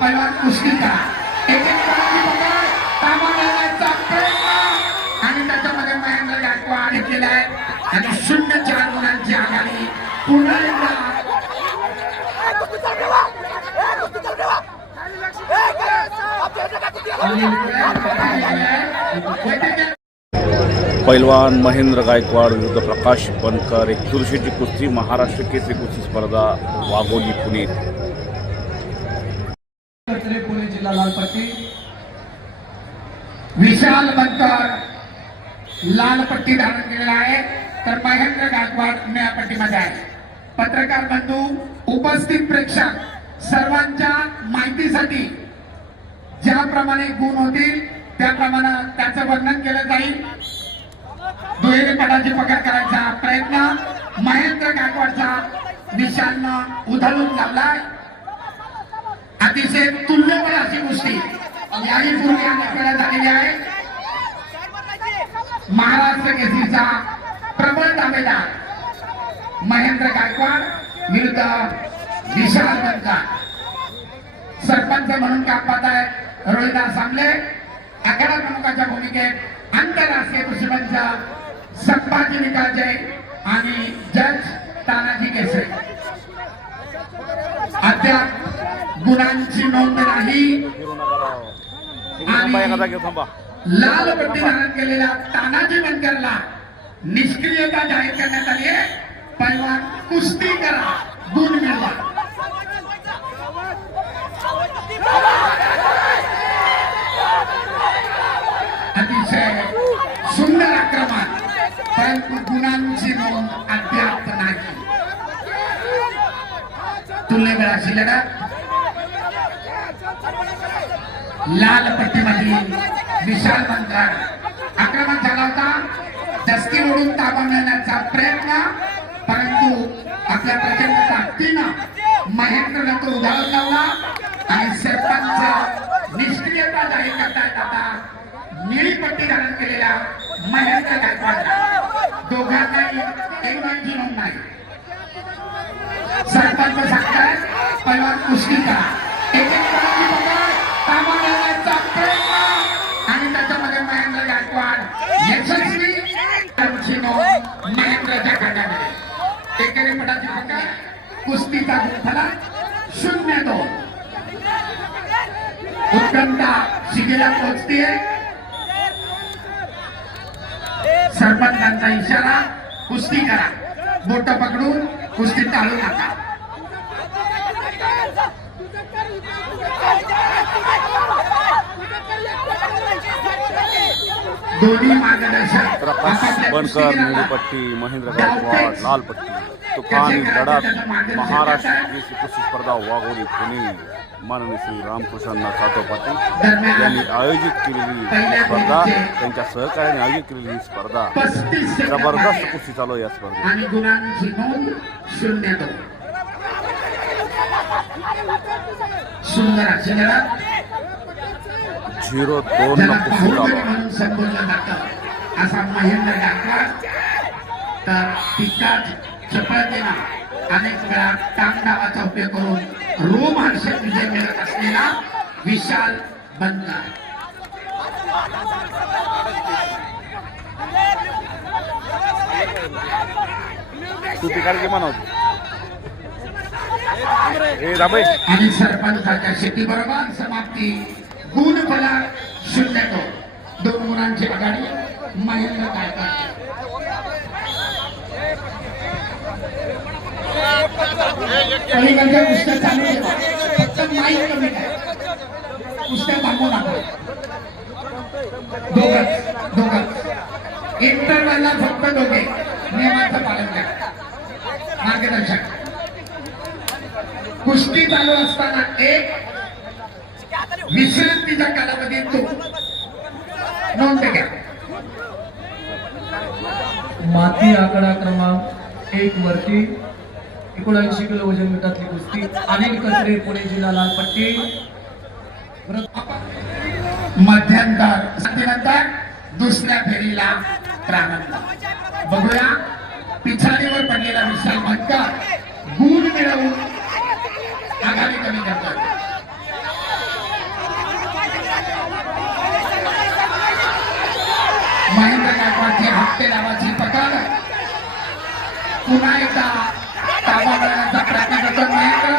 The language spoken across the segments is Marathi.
पैलवान कुस्ती करा. एकेकाची पकड ताबा मिळवण्याचा प्रयत्न आणि त्याच्यामध्ये महेंद्र गायकवाड केलाय आणि 0-4 गुणांची आघाडी पुन्हा एकदा पैलवान महेंद्र गायकवाड विरुद्ध प्रकाश बनकर एक चुरशीची कुस्ती महाराष्ट्र केसरी कुस्ती स्पर्धा वाघोली पुणे. पुणे जिल्हा लालपट्टी विशाल बनकर लाल पट्टी धारण केलेला आहे तर महेंद्र गायकवाड निळ्या पट्टीमध्ये आहे. पत्रकार बंधू उपस्थित प्रेक्षक सर्वांच्या माहितीसाठी ज्याप्रमाणे गुण होतील त्याप्रमाणे त्याचं वर्णन केलं जाईल. दुहेरी पटाची पकड करायचा प्रयत्न महेंद्र गायकवाडचा विशालनं उधळून लावलाय. अतिशय तुल्यबळ अशी कुस्ती याही पूर्वी अनेक वेळा झालेली आहे. महाराष्ट्र केसरीचा प्रबळ दावेदार महेंद्र गायकवाड विरुद्ध विशाल बनकर. सरपंच म्हणून काम पाहत आहे रोहिदास सांगले. आखाडा प्रमुखाच्या भूमिकेत आंतरराष्ट्रीय कुस्तीपंच संभाजी निकाळजे आणि जज तानाजी केसरे. अद्याप गुणांची नोंद नाही आणि लाल पट्टी धारण केलेल्या तानाजी बनकरला निष्क्रियता जाहीर करण्यात आली आहे. पैलवान कुस्ती करा गुण मिळवा. अतिशय सुंदर आक्रमण परंतु गुणांची नोंद अद्याप नाही. तुल्यबळ अशी लढत लाल पट्टीमधील विशाल बनकर. आक्रमण झाला होता दस्ती ओढून ताबा मिळवण्याचा प्रयत्न परंतु आपल्या प्रचंड ताकदीनं महेंद्रला तो उधाळून लावला आणि सरपंच निष्क्रियता जाहीर करतायत. आता निळी पट्टी धारण केलेल्या महेंद्र गायकवाडला दोघांनाही एकमेकांची नोंद नाही. सरपंच सांगतात पैलवान कुस्ती करा. एकेकाची पकड ताबा मिळवण्याचा प्रयत्न आणि त्याच्यामध्ये महेंद्र गायकवाड यशस्वी नोंद महेंद्रच्या खात्यामध्ये. एकेरी पटाची पकड कुस्तीचा गुणफलक 0-2. उत्कंठा शिगेला पोहोचतीये. सरपंचांचा इशारा कुस्ती करा. बोट पकडून कुस्ती टाळू नका. दोन्ही मार्गदर्शक प्रकाश बनकर निळी पट्टी, महेंद्र गायकवाड लाल पट्टी. तुफानी लढत महाराष्ट्र केसरी कुस्ती स्पर्धा वाघोली पुणे. माननीय श्री रामकृष्ण सातव पाटील यांनी आयोजित केलेली स्पर्धा त्यांच्या सहकार्याने आयोजित केलेली ही स्पर्धा जबरदस्त कुस्ती चालू आहे. या स्पर्धेत गुणांची नोंद 0-2. सुंदर अशी लढत 0-2 न कुस्ती चालू आहे. संबोधलं जातं असा महेंद्र गायकवाड तर तितकाच चपळतेनं अनेक वेळा टांगडावाचा उपयोग करून रोमहर्षक विजय मिळत असलेला विशाल बनकर. तू तिकडे म्हणवतो आणि सरपंचाच्या शेती बरोबर समाप्ती. गुण फलक 0-2. 2 गुणांची आघाडी महेंद्र गायकवाड. पलीकडच्या कुस्त्या चालू ठेवा. फक्त माईक कमी करा. कुस्त्या थांबवू नका. दोघंच इंटरव्हलला फक्त दोघे नियमाचं पालन करा. मार्गदर्शक कुस्ती चालू असताना एक विश्रांतीचा कालावधी 2 नोंद घ्या. माती आकडा क्रमांक 1 वरती 79 किलो वजन गटातली कुस्ती. अनिल कचरे पुणे जिल्हा लालपट्टी. मध्यंतर नंतर दुसऱ्या फेरीला प्रारंभ. बघूया पिछाडीवर पडलेला विशाल बनकर गुण मिळवून आघाडी कमी करतात. हत्ते नावाची पकड पुन्हा एकदा ताबा मिळवण्याचा प्रयत्न करतो महेंद्र.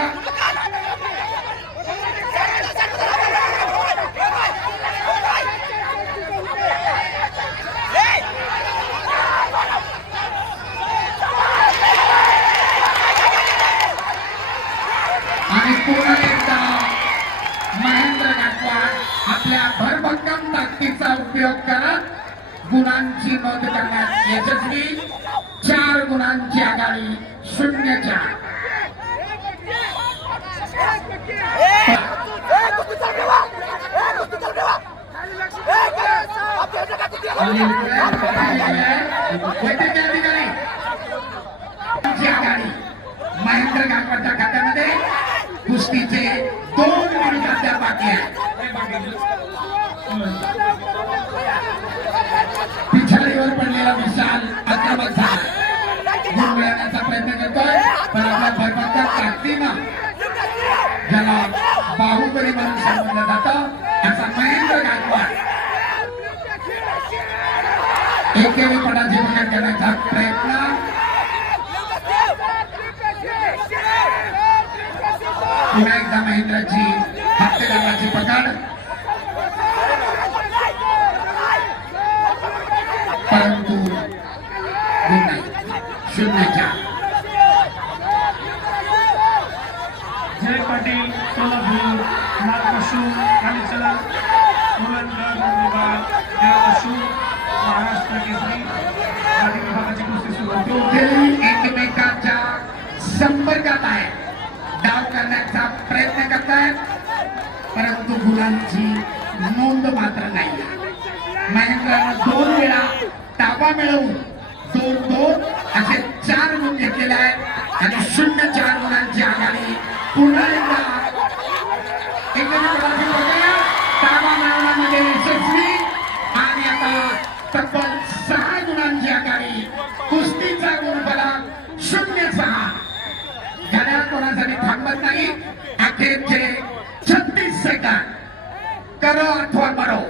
आणि पुन्हा एकदा महेंद्र गायकवाड आपल्या भरभक्कम ताकदीचा उपयोग करत गुणांची नोंद करण्यात यशस्वी. 4 गुणांची आघाडी 0-4. आघाडी महेंद्र गायकवाडच्या खात्यामध्ये. कुस्तीचे 2 मिनिट अद्याप बाकी आहे. पिछाडीवर पडलेला विशाल आक्रमक झाला. गुण मिळवण्याचा प्रयत्न करतोय पण आपल्या भरभक्कम ताकदीनं ज्याला बाहुबली म्हणून संबोधलं जातं असा महेंद्र गायकवाड एकेरी पडाची पकड करण्याचा प्रयत्न. पुन्हा एकदा महेंद्रची हत्तेदाराची पकड परंतु गुण नाही. 0-4. जय पाटील सोलापूर लाल पशु खाली चला मुलांगड विभाग जय पशु महाराष्ट्र केसरी गाडी विभागाची कुस्ती सुरू होते. दोघेही एकमेकांच्या संपर्कात आहे. डाव करण्याचा प्रयत्न करतायत परंतु गुणांची नोंद मात्र नाही. महेंद्रानं 2 वेळा ताबा मिळवून 2-2 असे 4 गुण घेतलेले आहेत आणि 0-4 गुणांची आघाडी. पुन्हा एकदा ताबा मिळवण्यामध्ये यशस्वी आणि आता तब्बल 6 गुणांची आघाडी. कुस्तीचा गुणफलक 0-6. घड्याळ कोणासाठी थांबत नाही. अखेरचे 36 सेकंद. करो अथवा मरो.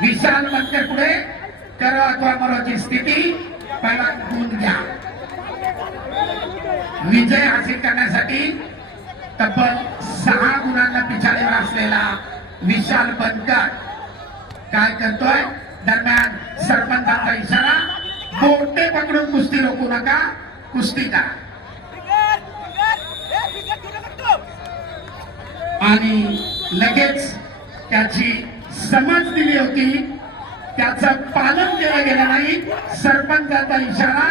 विशाल बनकर पुढे. करो अथवा मरोची स्थिती. पहिला गुण घ्या. विजय हासिल करण्यासाठी तब्बल 6 गुणांना पिछाडीवर असलेला विशाल बनकर काय करतोय. दरम्यान सरपंचाचा इशारा. बोटे पकडून कुस्ती रोखू नका. कुस्ती करा. आणि लगेच त्याची समज दिली होती त्याचं पालन केलं गेलं नाही. सरपंचाचा इशारा.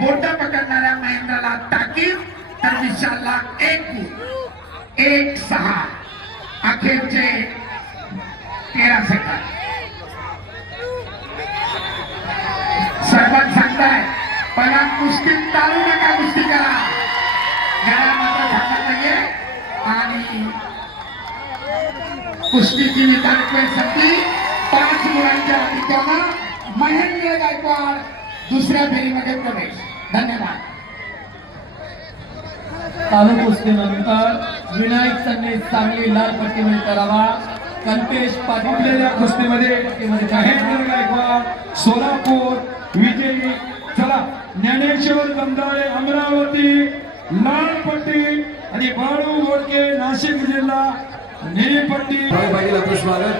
बोट पकडणाऱ्या महेंद्राला ताकीद तर विशालला 1 गुण. 1-6. अखेरचे 13 सेकंद. सरपंच सांगताय पहिला कुस्ती चालू नका. कुस्ती करा. घड्याळ मात्र थांबत नाहीये आणि कुस्तीची निर्धारित वेळ संपली. 5 गुणांच्या आधिक्यानं महेंद्र गायकवाड दुसऱ्या फेरीमध्ये प्रवेश. धन्यवाद. चालू कुस्तीनंतर विनायक संदेश सांगली लाल पट्टीमध्ये करावा. कंटेश आपलेल्या पाटील कुस्तीमध्ये महेंद्र गायकवाड सोलापूर विजयी. चला ज्ञानेश्वर दमदारे अमरावती लाल पट्टी आणि बाळू बोडके नाशिक जिल्हा निळी पट्टी. पाटील आपलं स्वागत.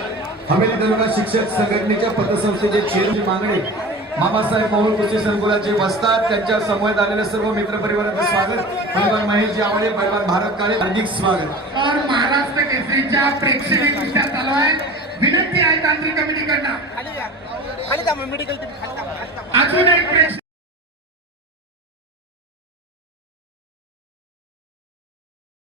हवेली तालुका शिक्षक संघटनेच्या पतसंस्थेचे चेअरमन मागणे मामासाहेब मोहोळ कुस्ती संकुलाचे वस्ताद त्यांच्या समवेत आलेल्या सर्व मित्रपरिवाराचं स्वागत. पैलवान महेशजी आवडे, पैलवान भारत काळे हार्दिक स्वागत. तर महाराष्ट्र केसरीच्या प्रेक्षणीय कुस्त्या चालू आहेत. विनंती आहे तांत्रिक कमिटीकडनं अजून एक